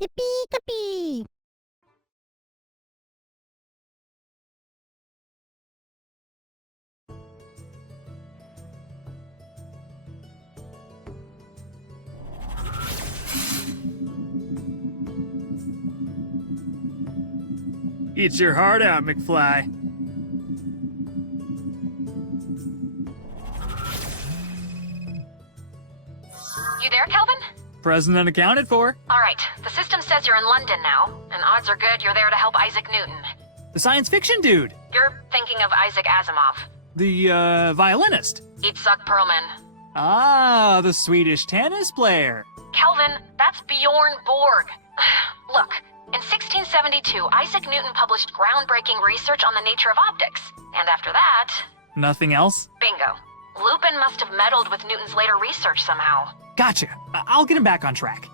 Yippee-ki-pee! Eat your heart out, McFly. You there, Kelvin? Present and accounted for. All right, the system says you're in London now, and odds are good you're there to help Isaac Newton. The science fiction dude. You're thinking of Isaac Asimov. The, violinist. Eat Suck Perlman. Ah, the Swedish tennis player. Kelvin, that's Bjorn Borg. Look, in 1672, Isaac Newton published groundbreaking research on the nature of optics. And after that... Nothing else? Bingo. Lupin must have meddled with Newton's later research somehow. Gotcha. I'll get him back on track.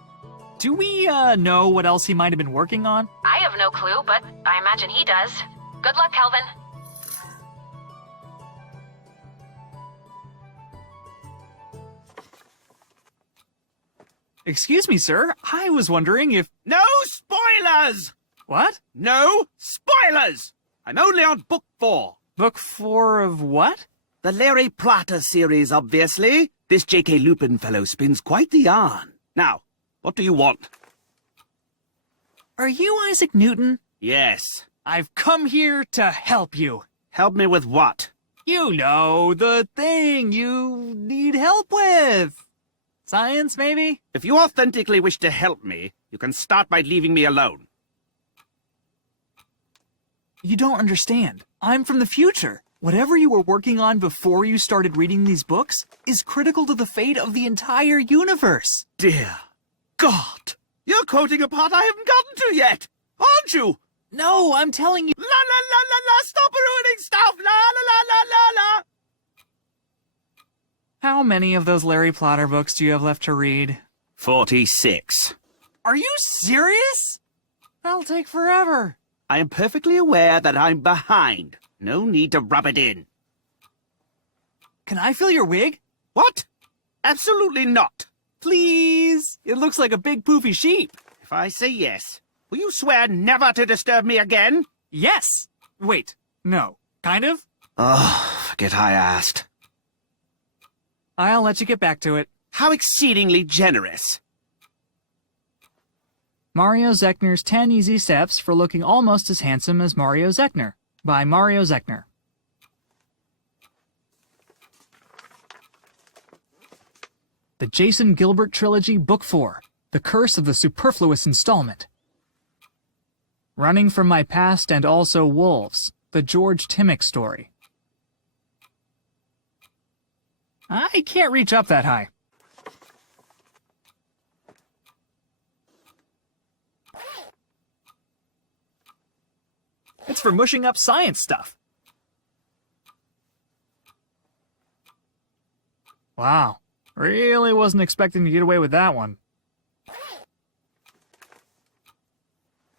Do we, know what else he might have been working on? I have no clue, but I imagine he does. Good luck, Kelvin. Excuse me, sir. I was wondering if... No spoilers! What? No spoilers! I'm only on book 4. Book 4 of what? The Larry Platter series, obviously. This J.K. Lupin fellow spins quite the yarn. Now, what do you want? Are you Isaac Newton? Yes. I've come here to help you. Help me with what? You know, the thing you need help with. Science, maybe? If you authentically wish to help me, you can start by leaving me alone. You don't understand. I'm from the future. Whatever you were working on before you started reading these books is critical to the fate of the entire universe. Dear God! You're quoting a part I haven't gotten to yet, aren't you? No, I'm telling you. La la la la la! Stop ruining stuff! La la la la la la! How many of those Larry Platter books do you have left to read? 46. Are you serious? That'll take forever. I am perfectly aware that I'm behind. No need to rub it in. Can I fill your wig? What? Absolutely not. Please? It looks like a big poofy sheep. If I say yes, will you swear never to disturb me again? Yes. Wait, no. Kind of? Oh, forget I asked. I'll let you get back to it. How exceedingly generous. Mario Zechner's 10 Easy Steps for Looking Almost as Handsome as Mario Zechner by Mario Zechner. The Jason Gilbert Trilogy, Book 4, The Curse of the Superfluous Installment. Running from My Past and Also Wolves, the George Timmick story. I can't reach up that high. It's for mushing up science stuff. Wow. Really wasn't expecting to get away with that one.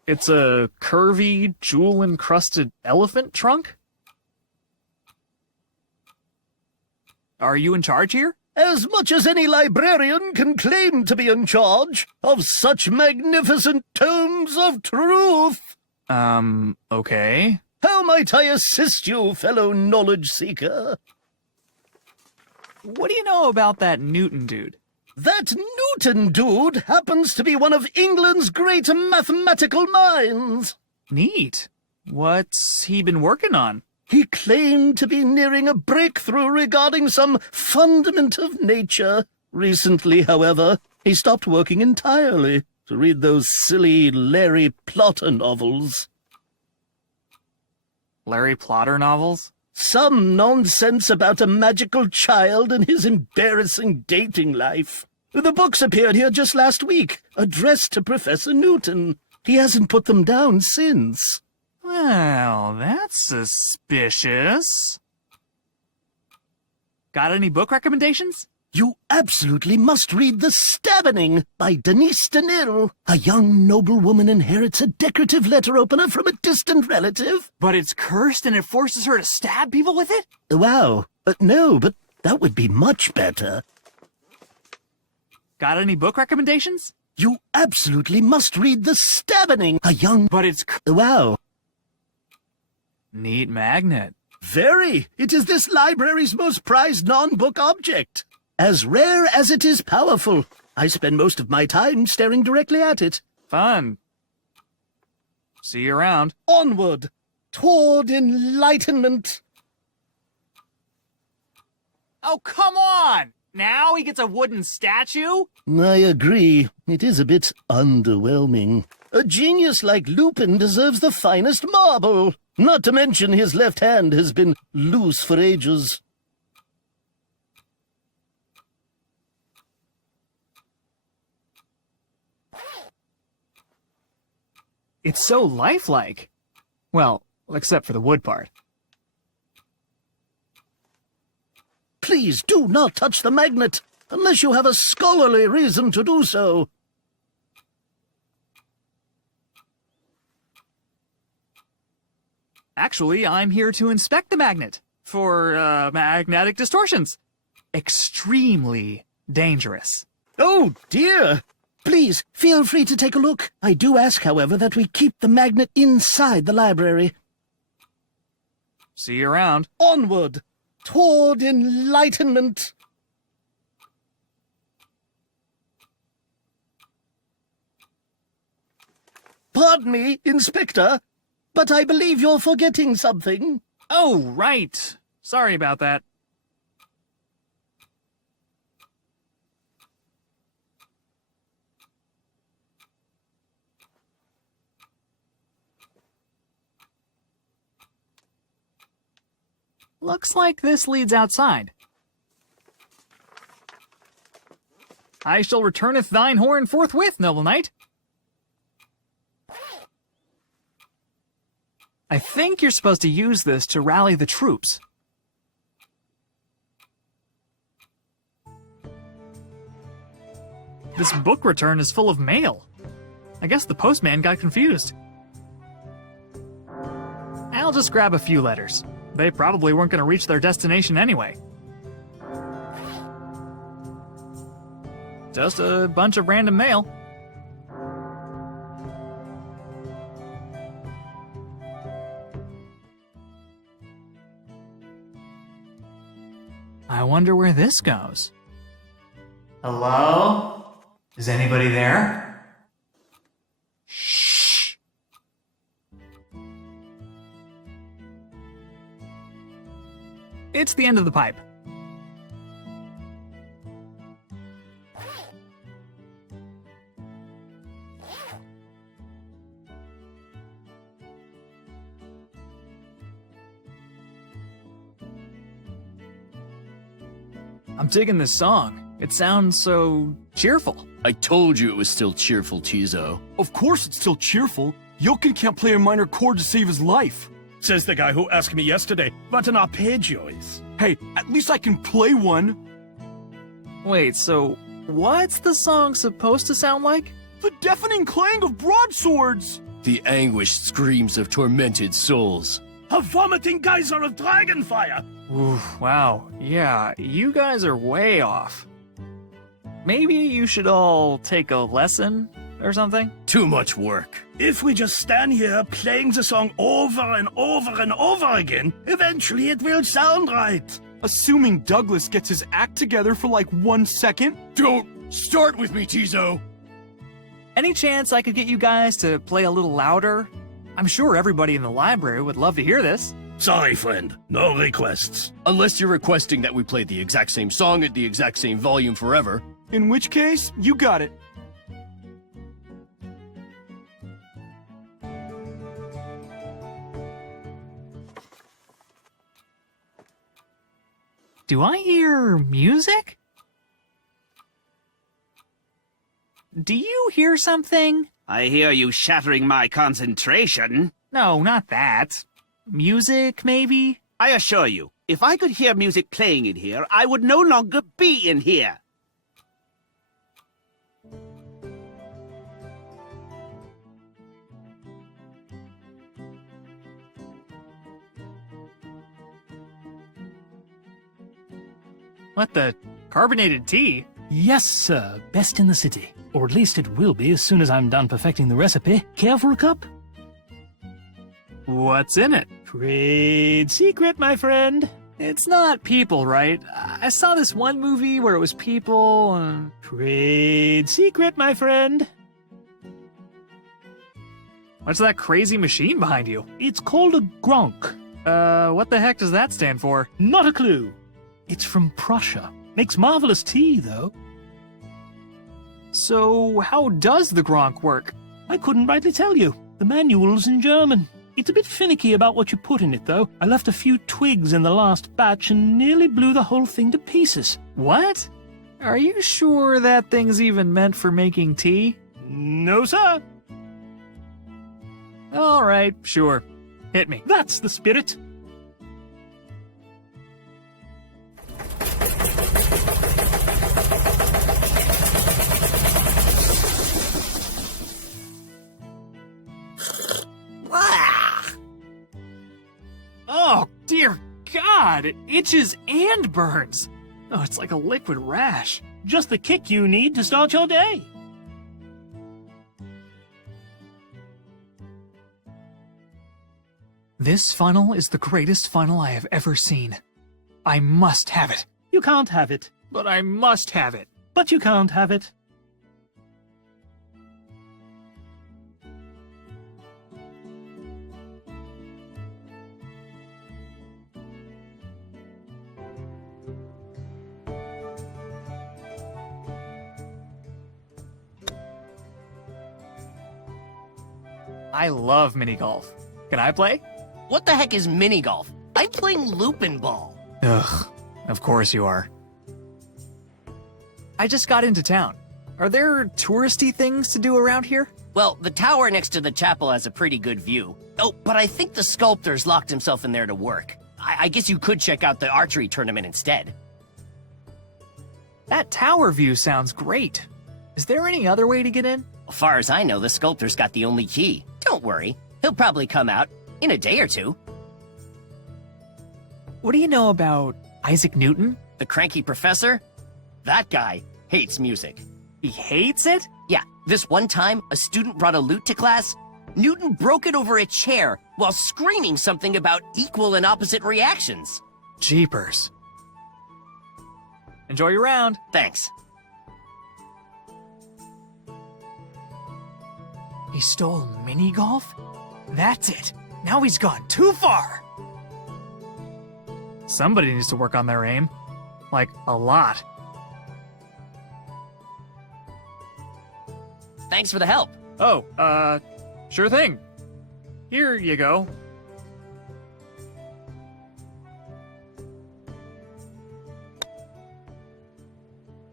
It's a curvy, jewel-encrusted elephant trunk? Are you in charge here? As much as any librarian can claim to be in charge of such magnificent tomes of truth. Okay. How might I assist you, fellow knowledge seeker? What do you know about that Newton dude? That Newton dude happens to be one of England's great mathematical minds. Neat. What's he been working on? He claimed to be nearing a breakthrough regarding some fundament of nature. Recently, however, he stopped working entirely to read those silly Larry Platter novels. Larry Platter novels? Some nonsense about a magical child and his embarrassing dating life. The books appeared here just last week, addressed to Professor Newton. He hasn't put them down since. Well, that's suspicious. Got any book recommendations? You absolutely must read The Stabbening by Denise DeNille. A young noblewoman inherits a decorative letter opener from a distant relative. But it's cursed and it forces her to stab people with it? Wow. No, but that would be much better. Got any book recommendations? You absolutely must read The Stabbing. A young... But it's Wow. neat magnet. Very. It is this library's most prized non-book object. As rare as it is powerful. I spend most of my time staring directly at it. Fun. See you around. Onward, toward enlightenment. Oh, come on! Now he gets a wooden statue? I agree. It is a bit underwhelming. A genius like Lupin deserves the finest marble. Not to mention his left hand has been loose for ages. It's so lifelike. Well, except for the wood part. Please do not touch the magnet, unless you have a scholarly reason to do so. Actually, I'm here to inspect the magnet for magnetic distortions. Extremely dangerous. Oh, dear. Please, feel free to take a look. I do ask, however, that we keep the magnet inside the library. See you around. Onward, toward enlightenment. Pardon me, Inspector, but I believe you're forgetting something. Oh, right. Sorry about that. Looks like this leads outside. I shall returneth thine horn forthwith, noble knight. I think you're supposed to use this to rally the troops. This book return is full of mail. I guess the postman got confused. I'll just grab a few letters. They probably weren't going to reach their destination anyway. Just a bunch of random mail. I wonder where this goes. Hello? Is anybody there? Shh. It's the end of the pipe. I'm digging this song. It sounds so cheerful. I told you it was still cheerful, Tizo. Of course it's still cheerful. Jochen can't play a minor chord to save his life. Says the guy who asked me yesterday what an arpeggio is. Hey, at least I can play one. Wait, so what's the song supposed to sound like? The deafening clang of broadswords. The anguished screams of tormented souls. A vomiting geyser of dragon fire. Oof, wow. Yeah, you guys are way off. Maybe you should all take a lesson or something? Too much work. If we just stand here playing the song over and over and over again, eventually it will sound right. Assuming Douglas gets his act together for like 1 second. Don't start with me, Tizo. Any chance I could get you guys to play a little louder? I'm sure everybody in the library would love to hear this. Sorry, friend. No requests. Unless you're requesting that we play the exact same song at the exact same volume forever. In which case, you got it. Do I hear music? Do you hear something? I hear you shattering my concentration. No, not that. Music, maybe? I assure you, if I could hear music playing in here, I would no longer be in here. What the? Carbonated tea? Yes, sir. Best in the city. Or at least it will be as soon as I'm done perfecting the recipe. Care for a cup? What's in it? Trade secret, my friend. It's not people, right? I saw this one movie where it was people. Trade secret, my friend. What's that crazy machine behind you? It's called a Gronk. What the heck does that stand for? Not a clue. It's from Prussia. Makes marvelous tea, though. So, how does the Gronk work? I couldn't rightly tell you. The manual's in German. It's a bit finicky about what you put in it, though. I left a few twigs in the last batch and nearly blew the whole thing to pieces. What? Are you sure that thing's even meant for making tea? No, sir. All right, sure. Hit me. That's the spirit. Oh, dear God! It itches and burns! Oh, it's like a liquid rash. Just the kick you need to start your day. This funnel is the greatest funnel I have ever seen. I must have it. You can't have it. But I must have it. But you can't have it. I love mini golf. Can I play? What the heck is mini golf? I'm playing loopin' ball. Ugh, of course you are. I just got into town. Are there touristy things to do around here? Well, the tower next to the chapel has a pretty good view. Oh, but I think the sculptor's locked himself in there to work. I guess you could check out the archery tournament instead. That tower view sounds great. Is there any other way to get in? As far as I know, the sculptor's got the only key. Don't worry, he'll probably come out in a day or two. What do you know about Isaac Newton? The cranky professor? That guy hates music. He hates it? Yeah, this one time, a student brought a lute to class. Newton broke it over a chair while screaming something about equal and opposite reactions. Jeepers. Enjoy your round. Thanks. He stole mini golf? That's it. Now he's gone too far. Somebody needs to work on their aim. Like, a lot. Thanks for the help. Oh, sure thing. Here you go.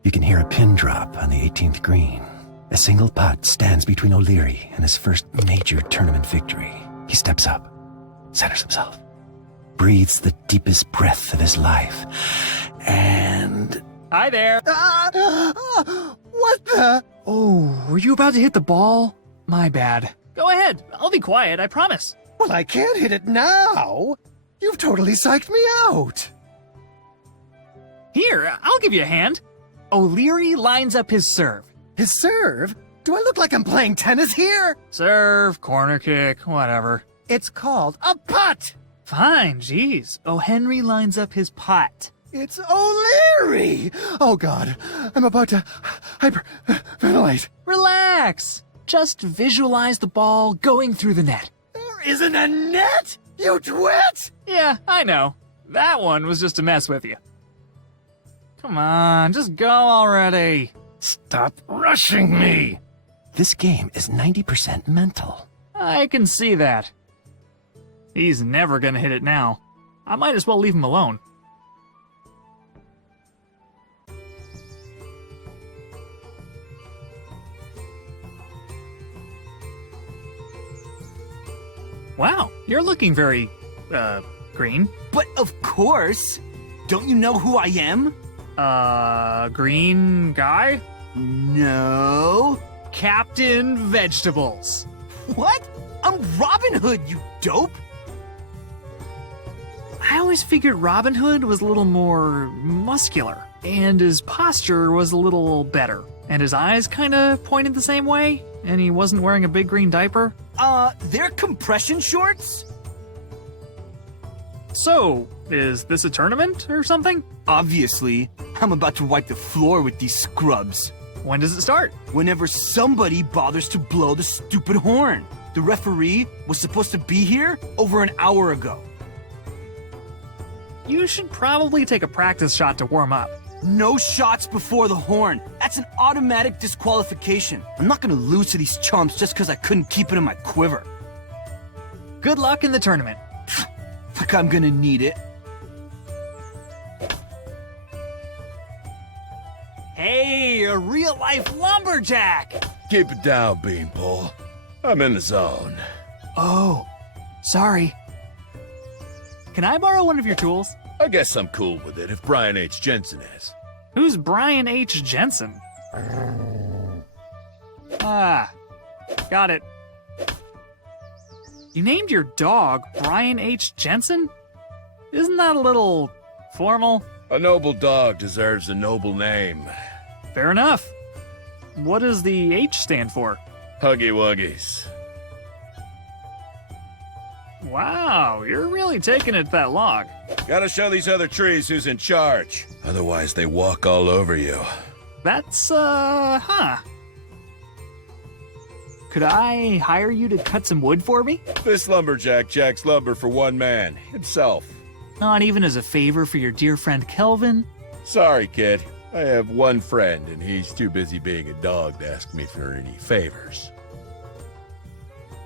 You can hear a pin drop on the 18th green. A single putt stands between O'Leary and his first major tournament victory. He steps up, centers himself, breathes the deepest breath of his life, and... Hi there. What the? Oh, were you about to hit the ball? My bad. Go ahead. I'll be quiet, I promise. Well, I can't hit it now. You've totally psyched me out. Here, I'll give you a hand. O'Leary lines up his serve. His serve? Do I look like I'm playing tennis here? Serve, corner kick, whatever. It's called a putt. Fine, jeez. O'Henry lines up his putt. It's O'Leary! Oh, God. I'm about to hyperventilate. Relax. Just visualize the ball going through the net. There isn't a net, you twit! Yeah, I know. That one was just to mess with you. Come on, just go already. Stop rushing me! This game is 90% mental. I can see that. He's never gonna hit it now. I might as well leave him alone. Wow, you're looking very, green. But of course! Don't you know who I am? Green guy? No. Captain Vegetables. What? I'm Robin Hood, you dope! I always figured Robin Hood was a little more muscular, and his posture was a little better. And his eyes kinda pointed the same way? And he wasn't wearing a big green diaper? They're compression shorts? So, is this a tournament or something? Obviously. I'm about to wipe the floor with these scrubs. When does it start? Whenever somebody bothers to blow the stupid horn. The referee was supposed to be here over an hour ago. You should probably take a practice shot to warm up. No shots before the horn. That's an automatic disqualification. I'm not gonna lose to these chumps just because I couldn't keep it in my quiver. Good luck in the tournament. Like I'm gonna need it. Hey, a real-life lumberjack! Keep it down, Beanpole. I'm in the zone. Oh, sorry. Can I borrow one of your tools? I guess I'm cool with it if Brian H. Jensen is. Who's Brian H. Jensen? Ah, got it. You named your dog Brian H. Jensen? Isn't that a little formal? A noble dog deserves a noble name. Fair enough. What does the H stand for? Huggy Wuggies. Wow, you're really taking it that long. Gotta show these other trees who's in charge. Otherwise, they walk all over you. That's, huh. Could I hire you to cut some wood for me? This lumberjack jacks lumber for one man, himself. Not even as a favor for your dear friend Kelvin? Sorry, kid. I have one friend, and he's too busy being a dog to ask me for any favors.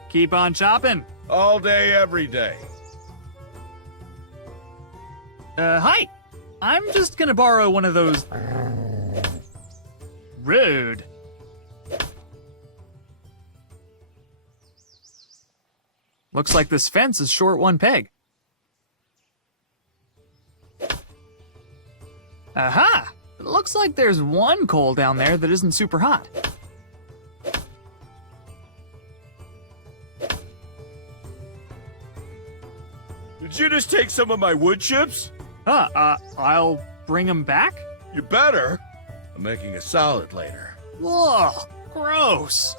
Keep on chopping. All day, every day. Hi. I'm just gonna borrow one of those... Rude. Looks like this fence is short one peg. Aha! It looks like there's one coal down there that isn't super hot. Did you just take some of my wood chips? I'll bring them back? You better. I'm making a salad later. Ugh, gross.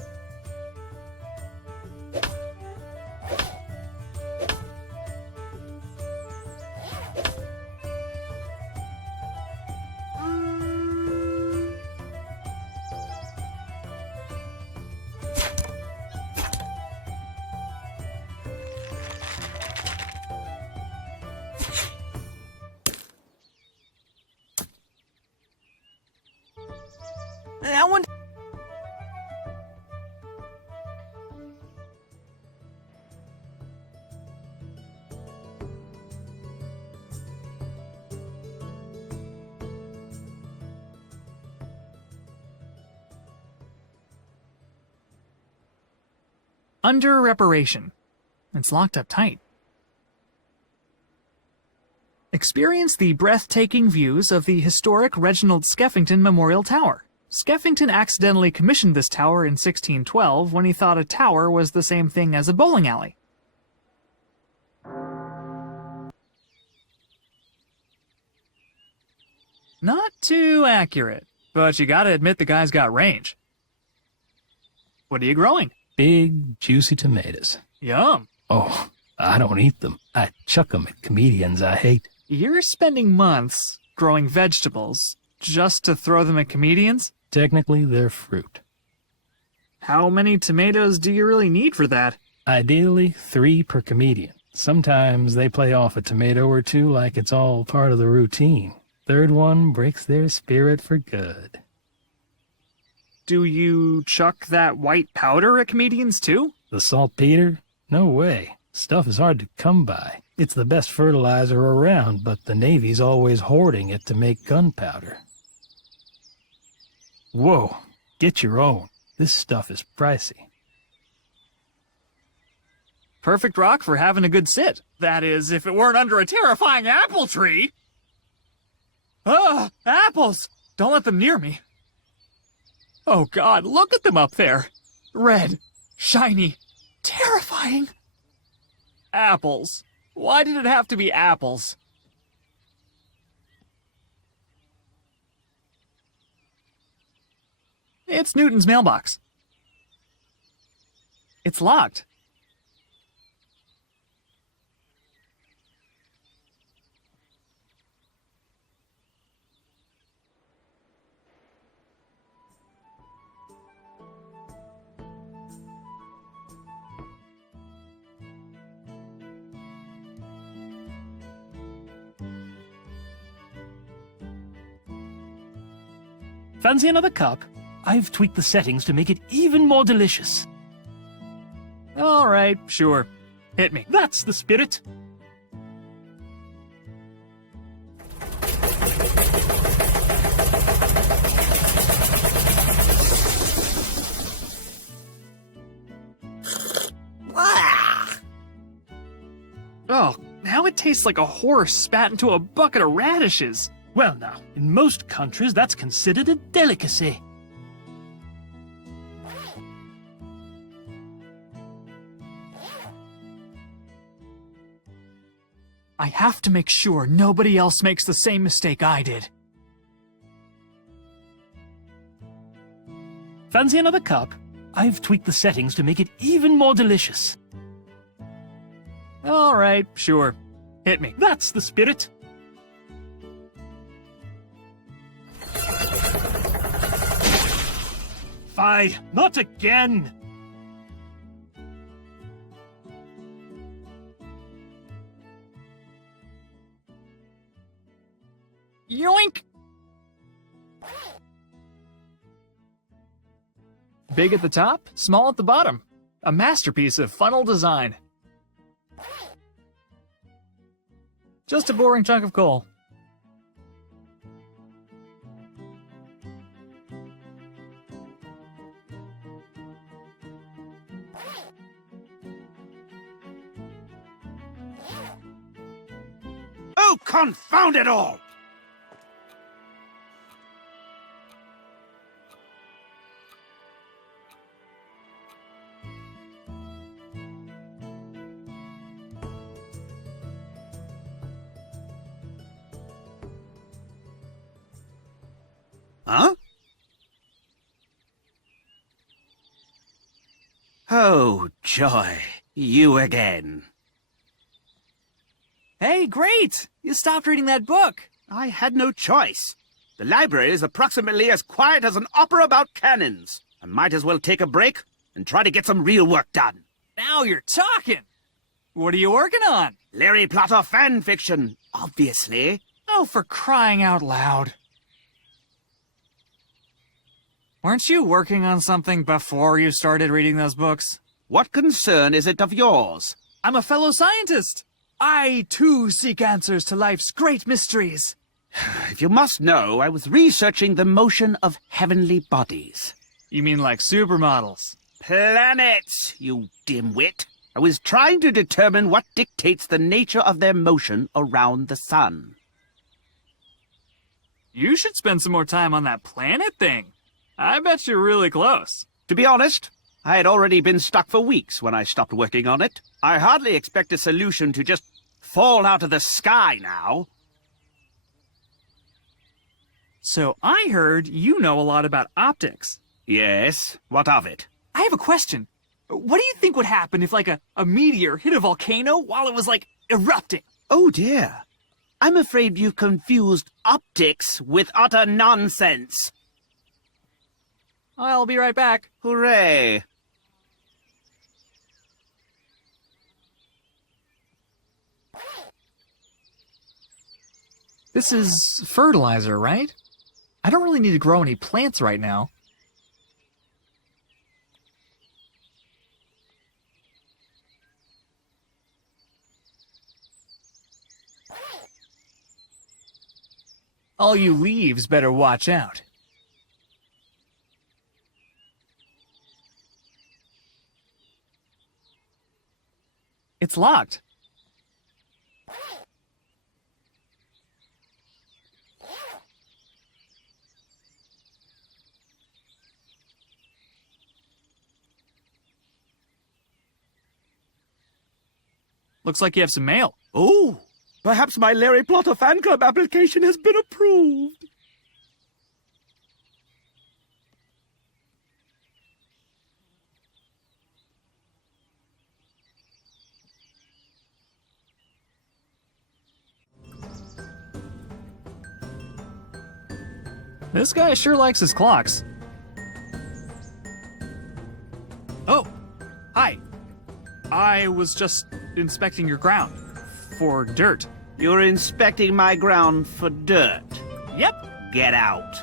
That one. Under reparation. It's locked up tight. Experience the breathtaking views of the historic Reginald Skeffington Memorial Tower. Skeffington accidentally commissioned this tower in 1612 when he thought a tower was the same thing as a bowling alley. Not too accurate, but you gotta admit the guy's got range. What are you growing? Big, juicy tomatoes. Yum. Oh, I don't eat them. I chuck them at comedians I hate. You're spending months growing vegetables just to throw them at comedians? Technically, they're fruit. How many tomatoes do you really need for that? Ideally, 3 per comedian. Sometimes they play off a tomato or two like it's all part of the routine. Third one breaks their spirit for good. Do you chuck that white powder at comedians too? The saltpeter? No way. Stuff is hard to come by. It's the best fertilizer around, but the Navy's always hoarding it to make gunpowder. Whoa, get your own. This stuff is pricey. Perfect rock for having a good sit. That is, if it weren't under a terrifying apple tree. Ah, apples! Don't let them near me. Oh God, look at them up there. Red, shiny, terrifying. Apples. Why did it have to be apples? It's Newton's mailbox. It's locked. Fancy another cup? I've tweaked the settings to make it even more delicious. All right, sure. Hit me. That's the spirit. Oh, now it tastes like a horse spat into a bucket of radishes. Well now, in most countries that's considered a delicacy. I have to make sure nobody else makes the same mistake I did. Fancy another cup? I've tweaked the settings to make it even more delicious. All right, sure. Hit me. That's the spirit. Fie, not again! Yoink! Big at the top, small at the bottom. A masterpiece of funnel design. Just a boring chunk of coal. Oh, confound it all! Huh? Oh, joy. You again. Hey, great! You stopped reading that book. I had no choice. The library is approximately as quiet as an opera about cannons. I might as well take a break and try to get some real work done. Now you're talking! What are you working on? Larry Plotter fan fiction, obviously. Oh, for crying out loud. Weren't you working on something before you started reading those books? What concern is it of yours? I'm a fellow scientist. I, too, seek answers to life's great mysteries. If you must know, I was researching the motion of heavenly bodies. You mean like supermodels? Planets, you dimwit. I was trying to determine what dictates the nature of their motion around the sun. You should spend some more time on that planet thing. I bet you're really close. To be honest, I had already been stuck for weeks when I stopped working on it. I hardly expect a solution to just fall out of the sky now. So I heard you know a lot about optics. Yes, what of it? I have a question. What do you think would happen if, like, a meteor hit a volcano while it was, like, erupting? Oh dear. I'm afraid you've confused optics with utter nonsense. I'll be right back. Hooray. This is fertilizer, right? I don't really need to grow any plants right now. All you leaves better watch out. It's locked. Looks like you have some mail. Oh, perhaps my Larry Plotter fan club application has been approved. This guy sure likes his clocks. Oh, hi. I was just inspecting your ground for dirt. You're inspecting my ground for dirt. Yep. Get out.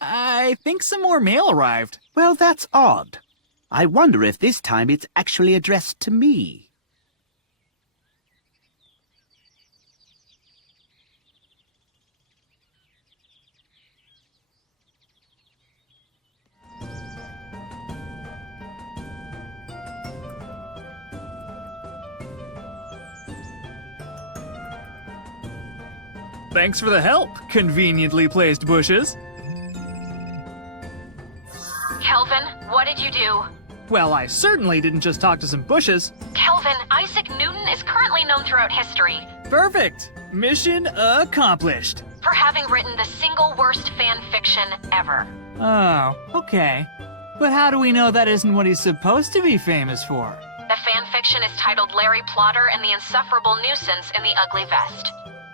I think some more mail arrived. Well, that's odd. I wonder if this time it's actually addressed to me. Thanks for the help, conveniently placed bushes. Kelvin, what did you do? Well, I certainly didn't just talk to some bushes. Kelvin, Isaac Newton is currently known throughout history Perfect! Mission accomplished. for having written the single worst fan fiction ever. Oh, okay. But how do we know that isn't what he's supposed to be famous for? The fan fiction is titled Larry Plotter and the Insufferable Nuisance in the Ugly Vest.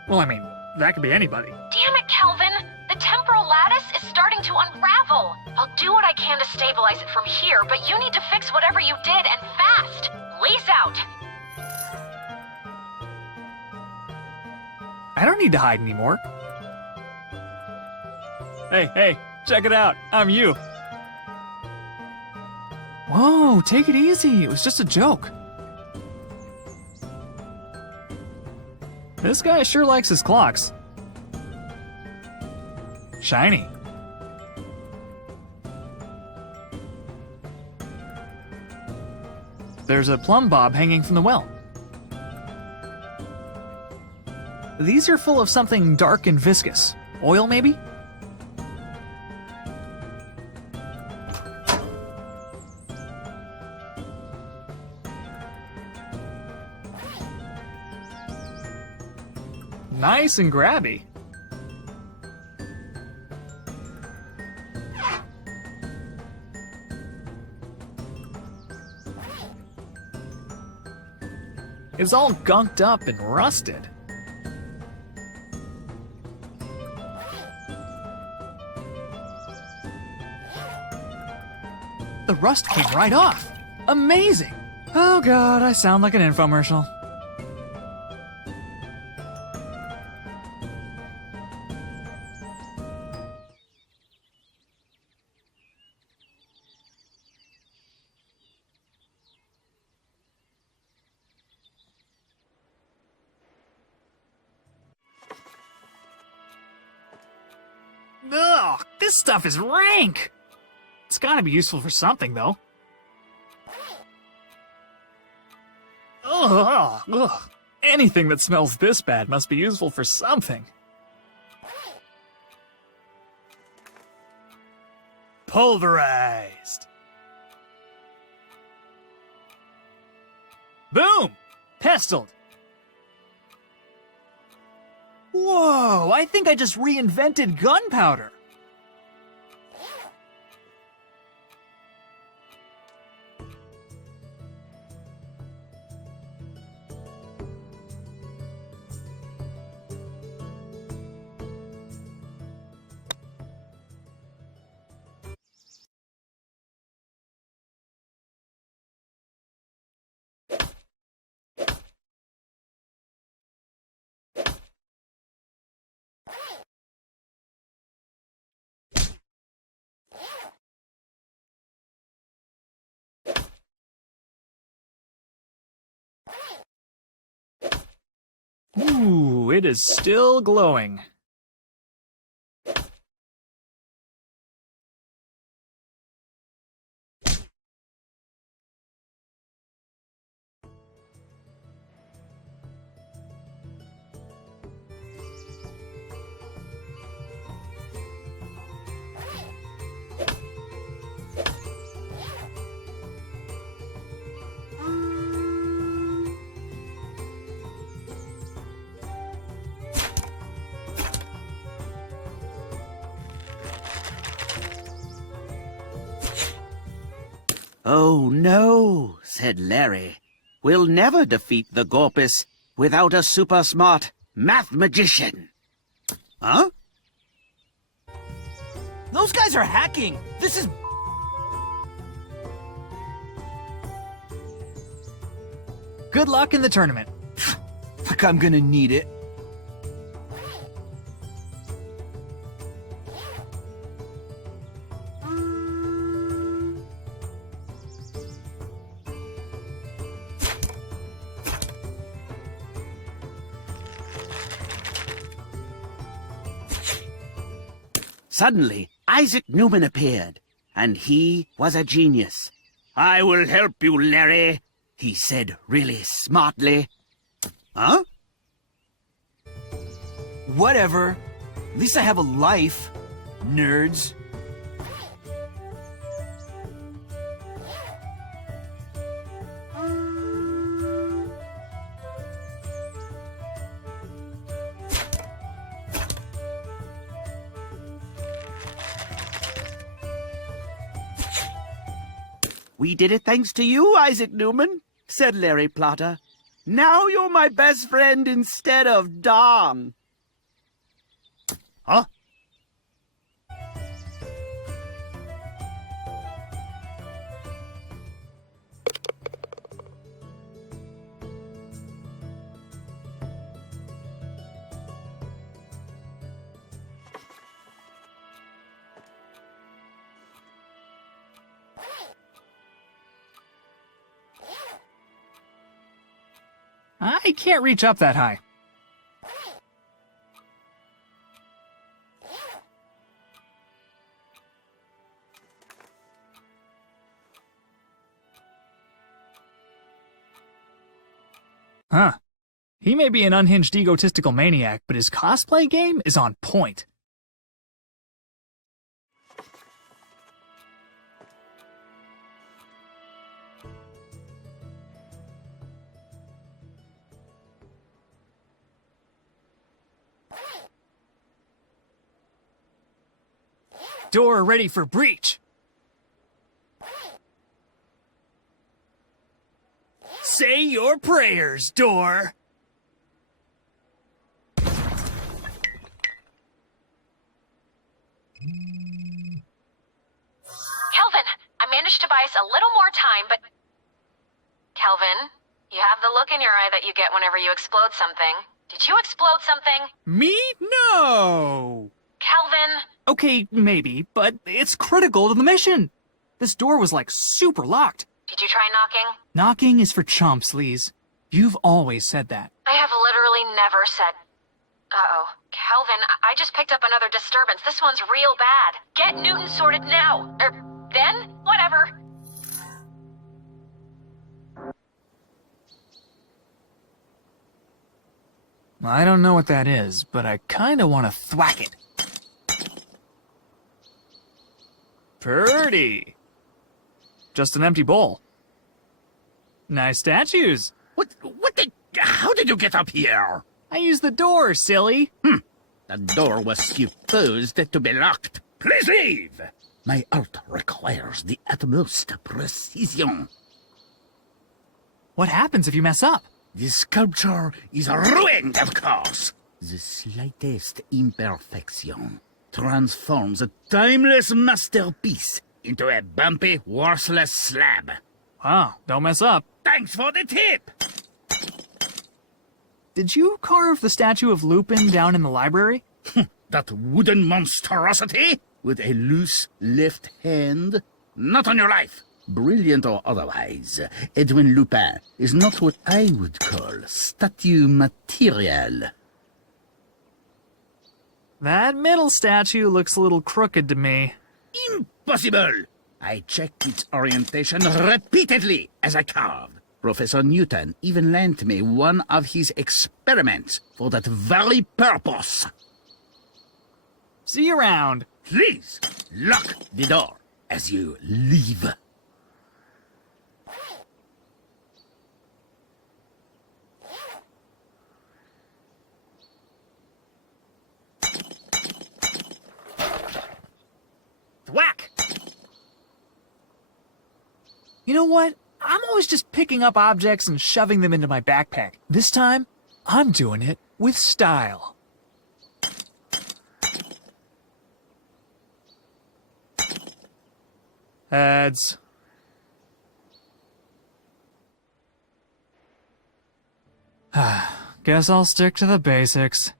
Well, I mean, that could be anybody. Damn it, Kelvin! The temporal lattice is starting to unravel. I'll do what I can to stabilize it from here, but you need to fix whatever you did, and fast! Lease out! I don't need to hide anymore. Hey, check it out. I'm you. Whoa, take it easy. It was just a joke. This guy sure likes his clocks. Shiny. There's a plumb bob hanging from the well. These are full of something dark and viscous. Oil, maybe? Nice and grabby. It's all gunked up and rusted. The rust came right off. Amazing. Oh god, I sound like an infomercial. Ugh, this stuff is rank! It's gotta be useful for something, though. Ugh. Anything that smells this bad must be useful for something. Pulverized. Boom! Pestled. Whoa, I think I just reinvented gunpowder. Ooh, it is still glowing. Oh, no, said Larry. We'll never defeat the Gorpus without a super smart math magician. Huh? Those guys are hacking! This is... Good luck in the tournament. Like I'm gonna need it. Suddenly, Isaac Newman appeared, and he was a genius. I will help you, Larry, he said really smartly. Huh? Whatever. At least I have a life, nerds. We did it thanks to you, Isaac Newman, said Larry Plotter. Now you're my best friend instead of Don. Huh? I can't reach up that high. Huh. He may be an unhinged egotistical maniac, but his cosplay game is on point. Door ready for breach. Say your prayers, door. Kelvin, I managed to buy us a little more time, but... Kelvin, you have the look in your eye that you get whenever you explode something. Did you explode something? Me? No! Kelvin? Okay, maybe, but it's critical to the mission. This door was like super locked. Did you try knocking? Knocking is for chumps, Lise. You've always said that. I have literally never said... Uh-oh. Kelvin, I just picked up another disturbance. This one's real bad. Get Newton sorted now. Then? Whatever. I don't know what that is, but I kinda want to thwack it. Pretty. Just an empty bowl. Nice statues. How did you get up here? I used the door, silly. The door was supposed to be locked. Please leave! My art requires the utmost precision. What happens if you mess up? The sculpture is ruined, of course. The slightest imperfection transforms a timeless masterpiece into a bumpy, worthless slab. Wow, don't mess up. Thanks for the tip! Did you carve the statue of Lupin down in the library? That wooden monstrosity with a loose left hand? Not on your life. Brilliant or otherwise, Edwin Lupin is not what I would call statue material. That middle statue looks a little crooked to me. Impossible! I checked its orientation repeatedly as I carved. Professor Newton even lent me one of his experiments for that very purpose. See you around. Please, lock the door as you leave. Whack! You know what? I'm always just picking up objects and shoving them into my backpack. This time, I'm doing it with style. Heads. Guess I'll stick to the basics.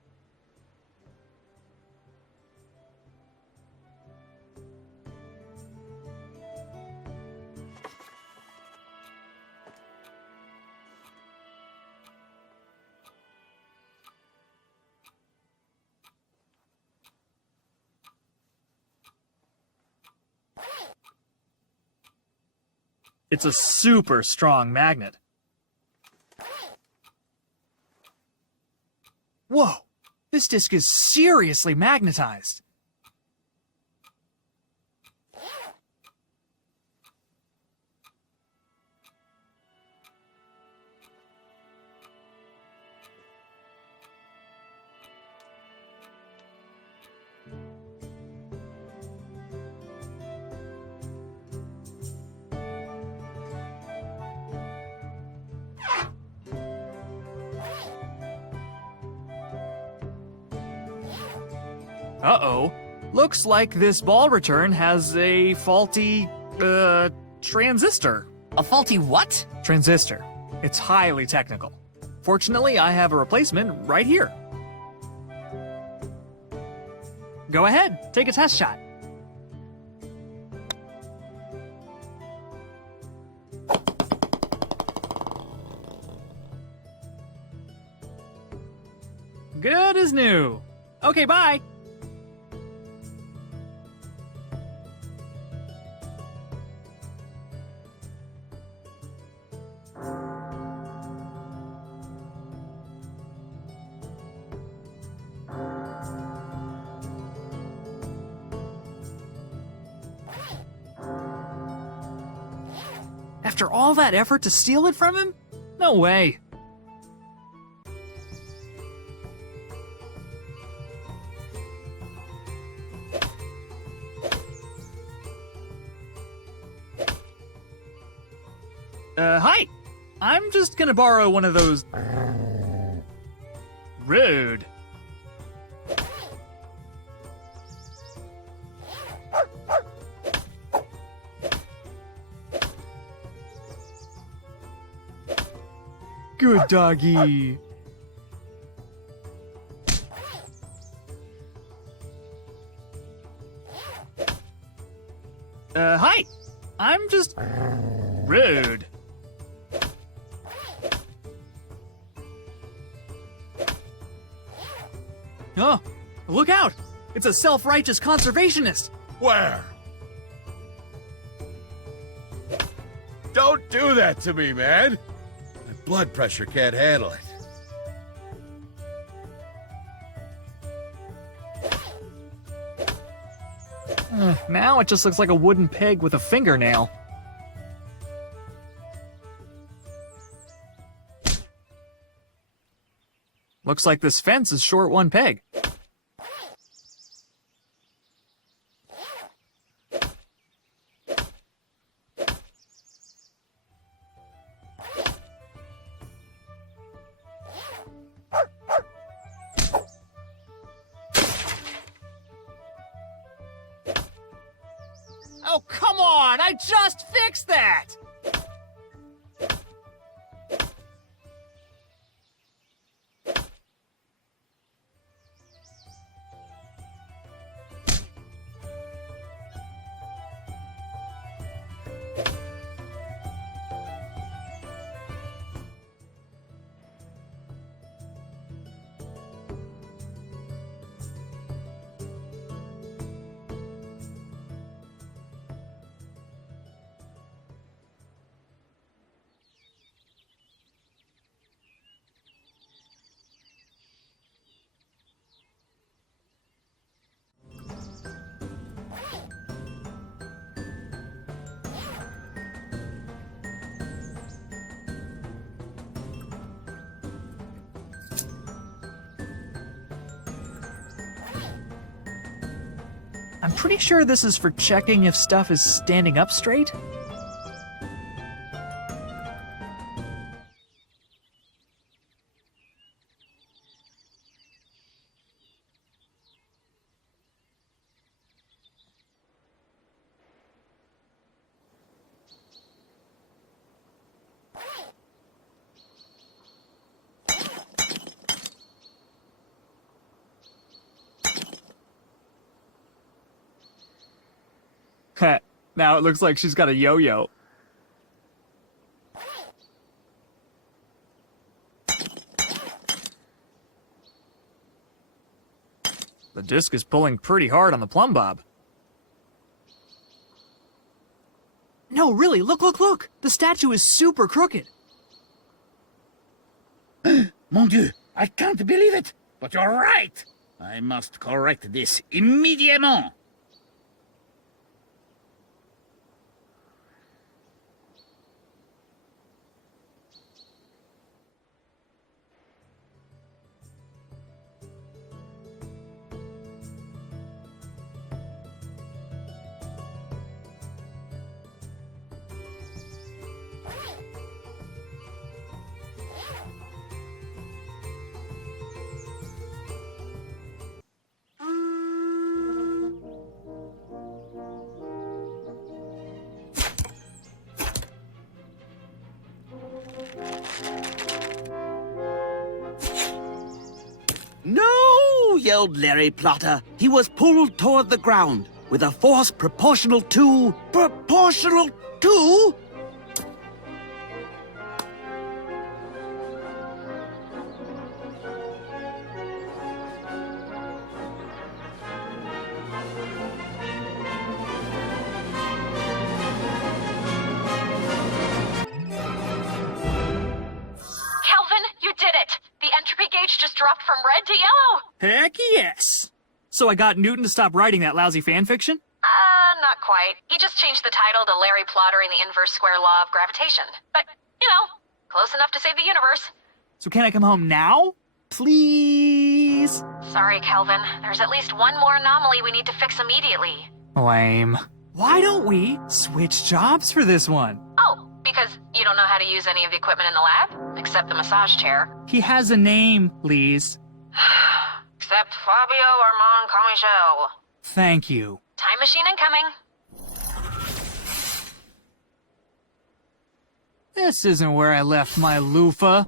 It's a super strong magnet. Whoa! This disc is seriously magnetized. Uh-oh. Looks like this ball return has a faulty, transistor. A faulty what? Transistor. It's highly technical. Fortunately, I have a replacement right here. Go ahead, take a test shot. Good as new. Okay, bye. After all that effort to steal it from him? No way. Hi! I'm just gonna borrow one of those... Rude. Good doggy. Hi! I'm just... Rude. Oh, look out! It's a self-righteous conservationist! Where? Don't do that to me, man. My blood pressure can't handle it. Now it just looks like a wooden peg with a fingernail. Looks like this fence is short one peg. Oh, come on! I just fixed that! I'm pretty sure this is for checking if stuff is standing up straight. Now it looks like she's got a yo-yo. The disc is pulling pretty hard on the plumb bob. No, really, look! The statue is super crooked. Mon Dieu, I can't believe it. But you're right. I must correct this immediately. No! Yelled Larry Plotter. He was pulled toward the ground with a force proportional to... Proportional to? Kelvin, you did it! The entropy gauge just dropped from red to yellow! Heck yes! So I got Newton to stop writing that lousy fanfiction? Not quite. He just changed the title to Larry Plottering the Inverse Square Law of Gravitation. But, you know, close enough to save the universe. So can I come home now? Please? Sorry, Kelvin. There's at least one more anomaly we need to fix immediately. Lame. Why don't we switch jobs for this one? Oh, because you don't know how to use any of the equipment in the lab? Except the massage chair. He has a name, Lise. Except Fabio Armand Comichel. Thank you. Time machine incoming. This isn't where I left my loofah.